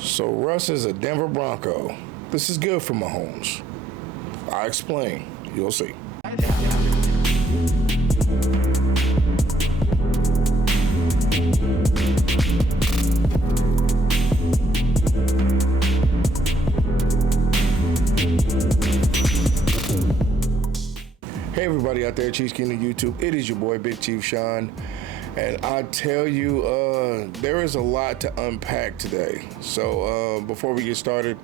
So Russ is a Denver Bronco. This is good for Mahomes. I explain. You'll see. Hey everybody out there, Chief King of YouTube. It is your boy Big Chief Shawn. And I tell you, there is a lot to unpack today. So before we get started,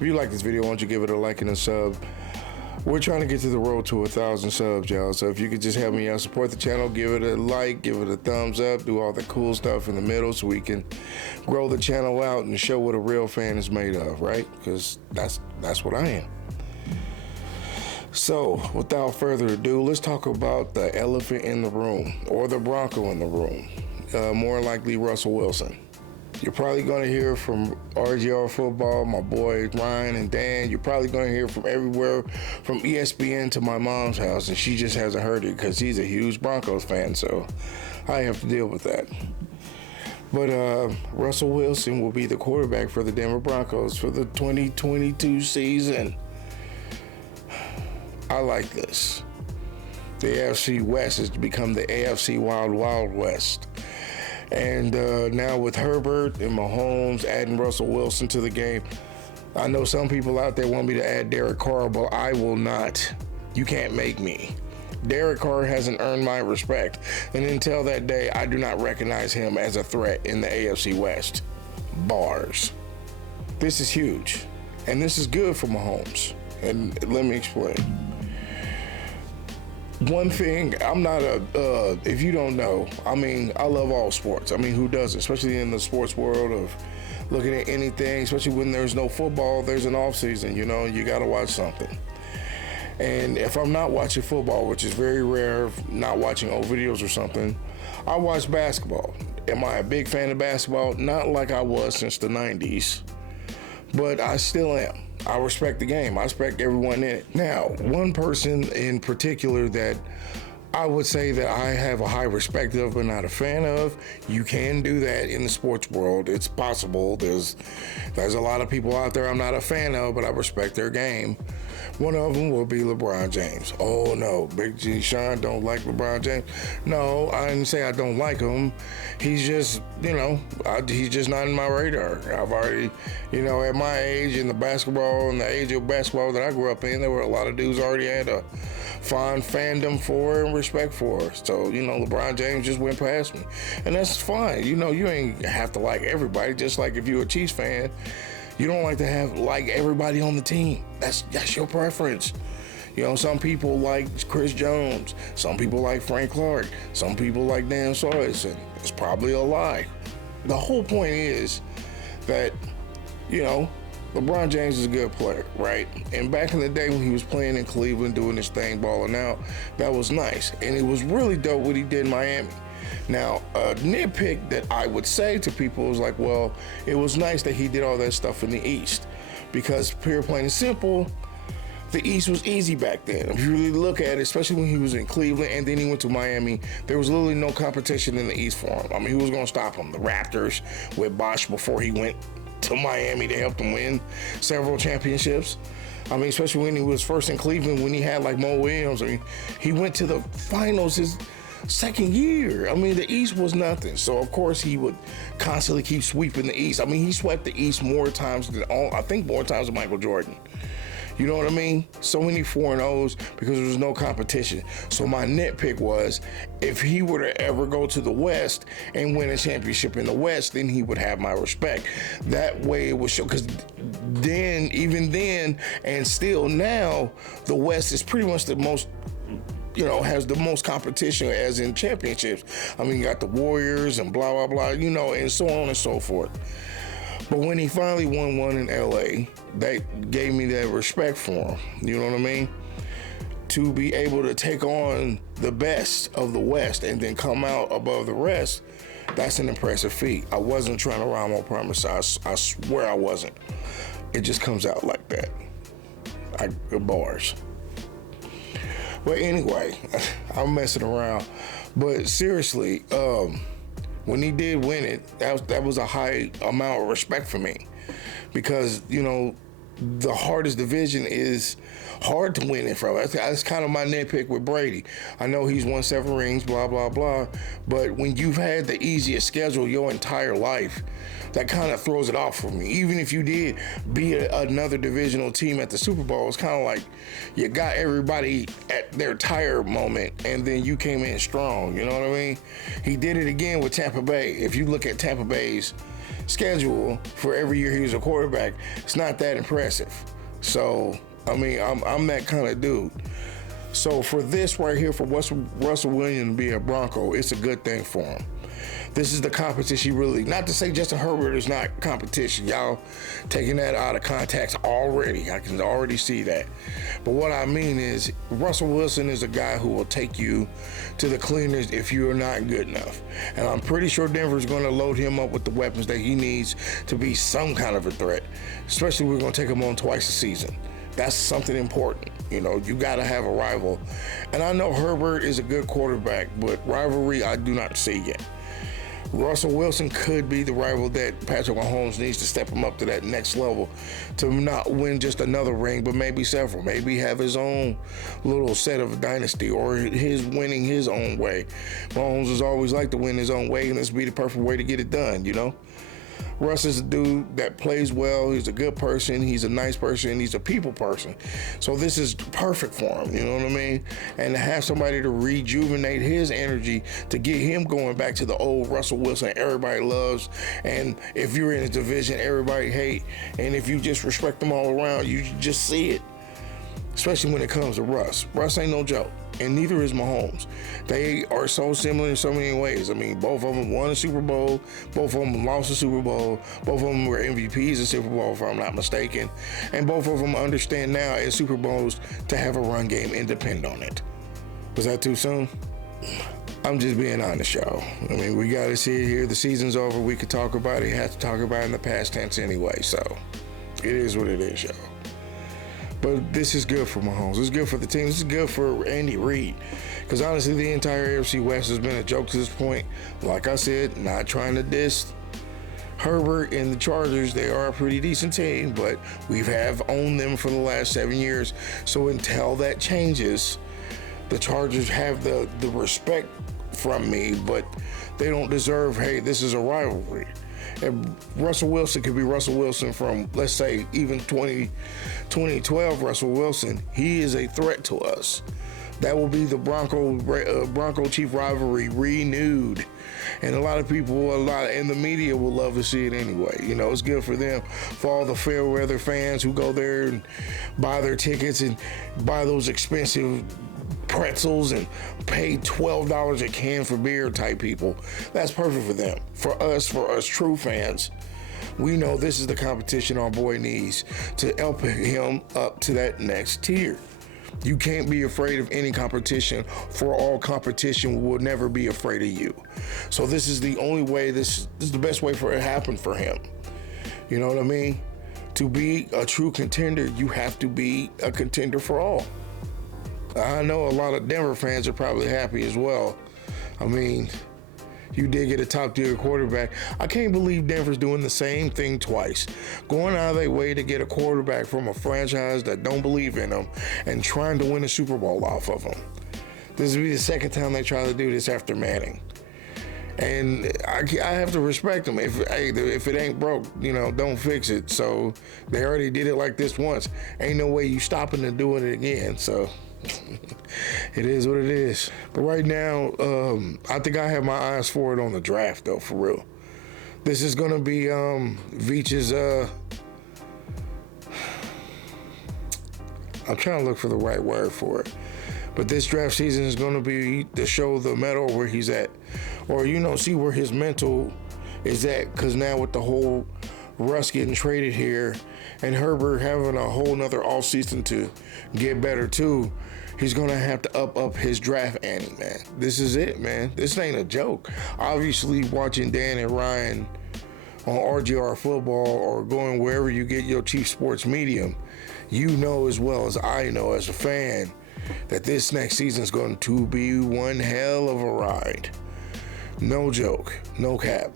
if you like this video, why don't you give it a like and a sub. We're trying to get to the road to 1,000 subs, y'all. So if you could just help me out, support the channel, give it a like, give it a thumbs up, do all the cool stuff in the middle so we can grow the channel out and show what a real fan is made of, right? Because that's what I am. So, without further ado, let's talk about the elephant in the room, or the Bronco in the room. More likely, Russell Wilson. You're probably going to hear from RGR Football, my boy Ryan and Dan. You're probably going to hear from everywhere, from ESPN to my mom's house, and she just hasn't heard it because he's a huge Broncos fan, so I have to deal with that. But Russell Wilson will be the quarterback for the Denver Broncos for the 2022 season. I like this. The AFC West has become the AFC Wild Wild West. And now with Herbert and Mahomes adding Russell Wilson to the game, I know some people out there want me to add Derek Carr, but I will not. You can't make me. Derek Carr hasn't earned my respect. And until that day, I do not recognize him as a threat in the AFC West. Bars. This is huge. And this is good for Mahomes. And let me explain. One thing, I'm not if you don't know, I mean, I love all sports. I mean, who doesn't? Especially in the sports world of looking at anything, especially when there's no football, there's an off season, you know, you got to watch something. And if I'm not watching football, which is very rare, not watching old videos or something, I watch basketball. Am I a big fan of basketball? Not like I was since the 90s, but I still am. I respect the game. I respect everyone in it. Now, one person in particular that I would say that I have a high respect of but not a fan of, you can do that in the sports world. It's possible. There's a lot of people out there I'm not a fan of, but I respect their game. One of them will be LeBron James. Oh no, Big G Shawn don't like LeBron James. No, I didn't say I don't like him. He's just, you know, he's just not in my radar. I've already, you know, at my age in the basketball and the age of basketball that I grew up in, there were a lot of dudes already had a fond fandom for and respect for. So, you know, LeBron James just went past me. And that's fine. You know, you ain't have to like everybody. Just like if you're a Chiefs fan, you don't like to like everybody on the team. That's your preference. You know, some people like Chris Jones. Some people like Frank Clark. Some people like Dan Sorensen. It's probably a lie. The whole point is that, you know, LeBron James is a good player, right? And back in the day when he was playing in Cleveland, doing his thing, balling out, that was nice. And it was really dope what he did in Miami. Now, a nitpick that I would say to people is like, well, it was nice that he did all that stuff in the East. Because pure plain and simple, the East was easy back then. If you really look at it, especially when he was in Cleveland and then he went to Miami, there was literally no competition in the East for him. I mean, who was going to stop him? The Raptors with Bosh before he went to Miami to help them win several championships. I mean, especially when he was first in Cleveland, when he had like Mo Williams. I mean, he went to the finals his second year. I mean, the East was nothing. So, of course, he would constantly keep sweeping the East. I mean, he swept the East more times than more times than Michael Jordan. You know what I mean? So many 4-0s because there was no competition. So my nitpick was, if he were to ever go to the West and win a championship in the West, then he would have my respect. That way it would show, because then, even then, and still now, the West is pretty much the most, you know, has the most competition as in championships. I mean, you got the Warriors and blah, blah, blah, you know, and so on and so forth. But when he finally won one in LA, that gave me that respect for him. You know what I mean? To be able to take on the best of the West and then come out above the rest, that's an impressive feat. I wasn't trying to rhyme on promise. I swear I wasn't. It just comes out like that. Bars. But anyway, I'm messing around. But seriously, When he did win it, that was a high amount of respect for me, because the hardest division is hard to win it from. That's kind of my nitpick with Brady. I know he's won 7 rings, blah, blah, blah. But when you've had the easiest schedule your entire life, that kind of throws it off for me. Even if you did beat another divisional team at the Super Bowl, it's kind of like you got everybody at their tire moment, and then you came in strong. You know what I mean? He did it again with Tampa Bay. If you look at Tampa Bay's schedule for every year he was a quarterback, it's not that impressive. So, I mean, I'm that kind of dude. So for this right here, for Russell Wilson to be a Bronco, it's a good thing for him. This is the competition, really. Not to say Justin Herbert is not competition. Y'all taking that out of context already. I can already see that. But what I mean is, Russell Wilson is a guy who will take you to the cleaners if you are not good enough. And I'm pretty sure Denver's going to load him up with the weapons that he needs to be some kind of a threat. Especially we're going to take him on twice a season. That's something important. You got to have a rival. And I know Herbert is a good quarterback, but rivalry I do not see yet. Russell Wilson could be the rival that Patrick Mahomes needs to step him up to that next level, to not win just another ring, but maybe several. Maybe have his own little set of a dynasty, or his winning his own way. Mahomes has always liked to win his own way, and this would be the perfect way to get it done, Russ is a dude that plays well. He's a good person. He's a nice person. He's a people person. So this is perfect for him, you know what I mean? And to have somebody to rejuvenate his energy, to get him going back to the old Russell Wilson everybody loves. And if you're in a division everybody hate, and if you just respect them all around, you just see it. Especially when it comes to Russ. Russ ain't no joke, and neither is Mahomes. They are so similar in so many ways. I mean, both of them won a Super Bowl. Both of them lost a Super Bowl. Both of them were MVPs of Super Bowl, if I'm not mistaken. And both of them understand now in Super Bowls to have a run game and depend on it. Was that too soon? I'm just being honest, y'all. I mean, we got to see it here. The season's over. We could talk about it. You have to talk about it in the past tense anyway. So it is what it is, y'all. But this is good for Mahomes. This is good for the team. This is good for Andy Reid. Because honestly, the entire AFC West has been a joke to this point. Like I said, not trying to diss Herbert and the Chargers. They are a pretty decent team, but we have owned them for the last 7 years. So until that changes, the Chargers have the respect from me, but they don't deserve, hey, this is a rivalry. And Russell Wilson could be Russell Wilson from, let's say, even 2012 Russell Wilson. He is a threat to us. That will be the Bronco Chief rivalry renewed. And a lot of people, in the media will love to see it anyway. It's good for them, for all the fair weather fans who go there and buy their tickets and buy those expensive pretzels and pay $12 a can for beer type people. That's perfect for them. For us true fans, we know this is the competition our boy needs to help him up to that next tier. You can't be afraid of any competition, for all competition will never be afraid of you. So this is the only way, this is the best way for it to happen for him. You know what I mean? To be a true contender, you have to be a contender for all. I know a lot of Denver fans are probably happy as well. I mean, you did get a top-tier quarterback. I can't believe Denver's doing the same thing twice. Going out of their way to get a quarterback from a franchise that don't believe in them and trying to win a Super Bowl off of them. This will be the second time they try to do this after Manning. And I have to respect them. If it ain't broke, don't fix it. So they already did it like this once. Ain't no way you stopping and doing it again. So it is what it is. But right now, I think I have my eyes forward on the draft, though, for real. This is going to be Veach's, I'm trying to look for the right word for it. But this draft season is going to be to show the metal where he's at. Or, see where his mental is at. Because now with the whole Russ getting traded here and Herbert having a whole nother offseason to get better too, he's going to have to up his draft ante, man. This is it, man. This ain't a joke. Obviously, watching Dan and Ryan on RGR Football or going wherever you get your chief sports medium, you know as well as I know as a fan that this next season is going to be one hell of a ride. No joke, no cap.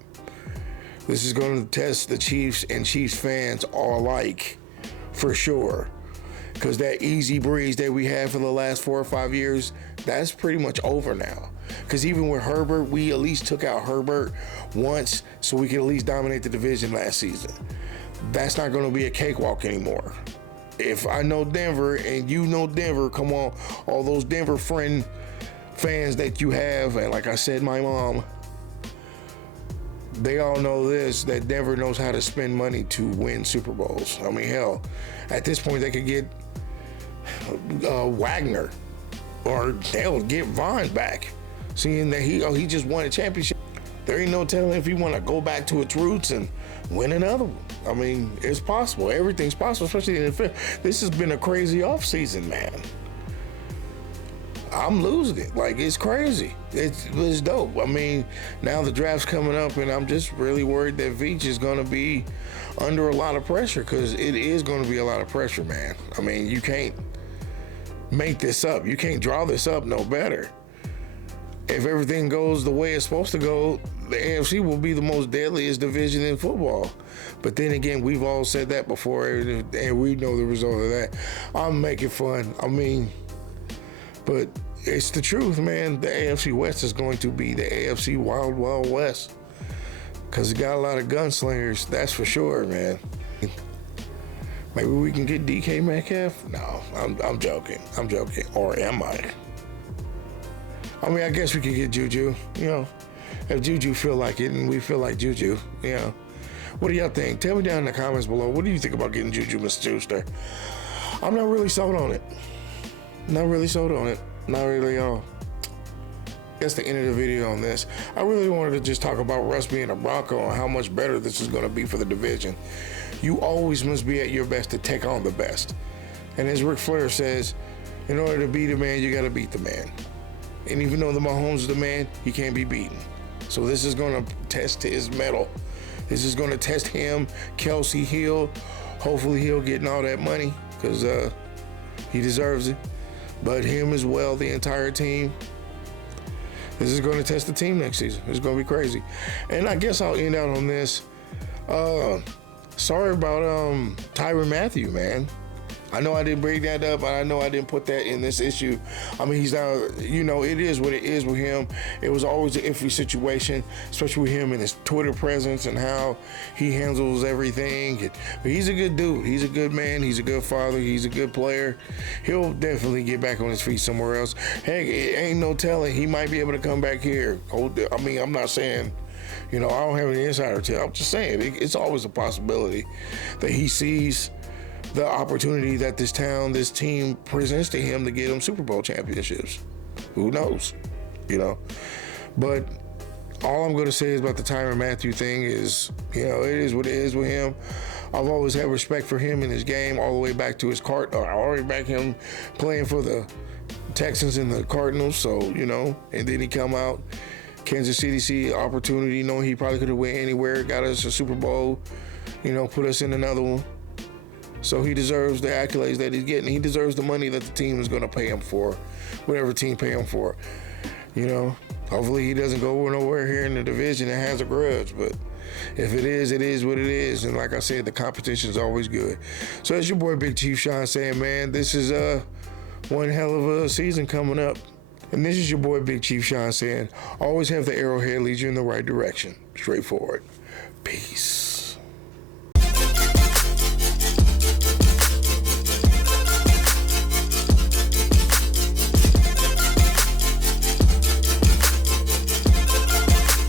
This is going to test the Chiefs and Chiefs fans all alike, for sure. Because that easy breeze that we had for the last 4 or 5 years, that's pretty much over now. Because even with Herbert, we at least took out Herbert once so we could at least dominate the division last season. That's not going to be a cakewalk anymore. If I know Denver and you know Denver, come on, all those Denver fans that you have, and like I said, my mom, they all know this, that Denver knows how to spend money to win Super Bowls. I mean, hell, at this point they could get Wagner, or they'll get Vaughn back, seeing that he just won a championship. There ain't no telling if he want to go back to its roots and win another one. I mean, it's possible. Everything's possible, especially in the NFL. This has been a crazy offseason, man. I'm losing it. Like, it's crazy. It's dope. I mean, now the draft's coming up, and I'm just really worried that Veach is going to be under a lot of pressure, because it is going to be a lot of pressure, man. I mean, you can't make this up. You can't draw this up no better. If everything goes the way it's supposed to go, the AFC will be the most deadliest division in football. But then again, we've all said that before, and we know the result of that. I'm making fun. I mean, but it's the truth, man. The AFC West is going to be the AFC Wild Wild West, because it got a lot of gunslingers, that's for sure, man. Maybe we can get DK Metcalf? No, I'm joking. I'm joking. Or am I? I mean, I guess we could get Juju, you know. If Juju feel like it and we feel like Juju, you know. What do y'all think? Tell me down in the comments below. What do you think about getting Juju Smith-Schuster? I'm not really sold on it. Not really sold on it. Not really at all. That's the end of the video on this. I really wanted to just talk about Russ being a Bronco and how much better this is going to be for the division. You always must be at your best to take on the best. And as Ric Flair says, in order to beat a man, you got to beat the man. And even though the Mahomes is the man, he can't be beaten. So this is going to test his mettle. This is going to test him, Kelsey Hill. Hopefully he'll get all that money, because he deserves it. But him as well, the entire team. This is going to test the team next season. It's going to be crazy. And I guess I'll end out on this. Sorry about Tyrann Mathieu, man. I know I didn't bring that up, and I know I didn't put that in this issue. I mean, he's now, you know, it is what it is with him. It was always an iffy situation, especially with him and his Twitter presence and how he handles everything. But he's a good dude. He's a good man. He's a good father. He's a good player. He'll definitely get back on his feet somewhere else. Heck, it ain't no telling. He might be able to come back here. I mean, I'm not saying, you know, I don't have any insider tell. I'm just saying it's always a possibility that he sees the opportunity that this team presents to him to get him Super Bowl championships. Who knows, you know? But all I'm going to say is about the Tyrann Mathieu thing is, you know, it is what it is with him. I've always had respect for him in his game, all the way back to all the way back him playing for the Texans and the Cardinals. So, you know, and then he come out, Kansas City, see opportunity, knowing he probably could have went anywhere, got us a Super Bowl, you know, put us in another one. So he deserves the accolades that he's getting. He deserves the money that the team is going to pay him for, whatever team pay him for. You know, hopefully he doesn't go nowhere here in the division and has a grudge. But if it is what it is. And like I said, the competition is always good. So it's your boy Big Chief Shawn saying, man, this is one hell of a season coming up. And this is your boy Big Chief Shawn saying, always have the arrowhead lead you in the right direction. Straightforward. Peace.